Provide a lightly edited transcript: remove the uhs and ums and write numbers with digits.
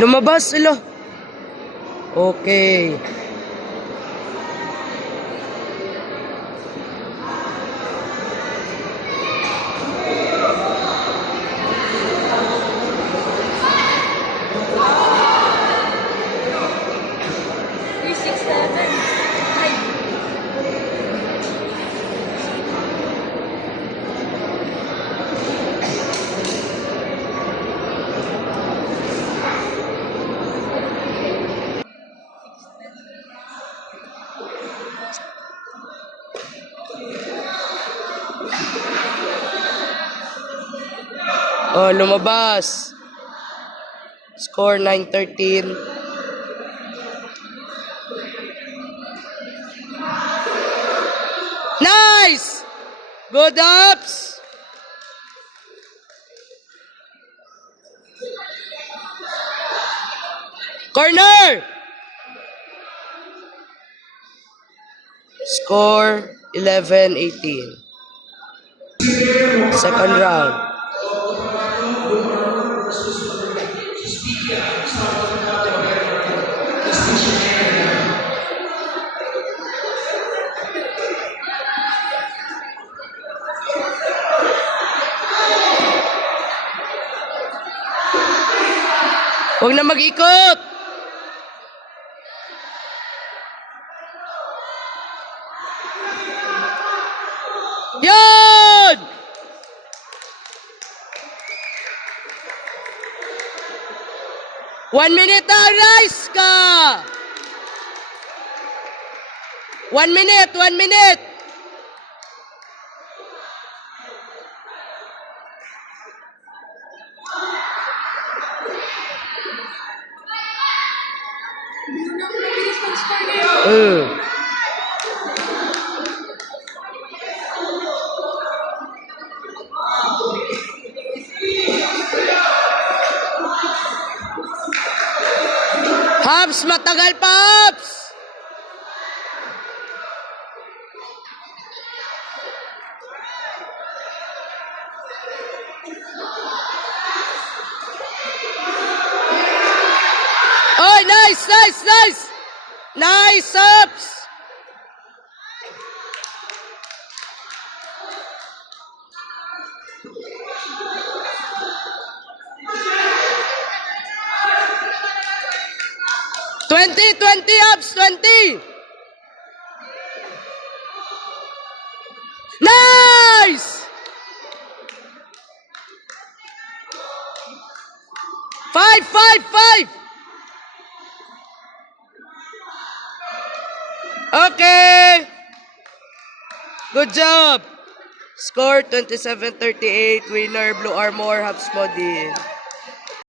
Lumabas sila. Okay. Oh, lumabas. Score 9-13. Nice! Good ups! Corner! Score 11-18. Second round. Huwag na mag-ikot! Yan! One minute na, Rice ka! 1 minute, 1 minute! Habs, matagal pa, Habs! Oh, nice, nice, nice! Nice, Habs! Twenty, Habs, 20! Nice! 5! Okay! Good job! Score 27-38, winner Blue Armor, Habs Modi.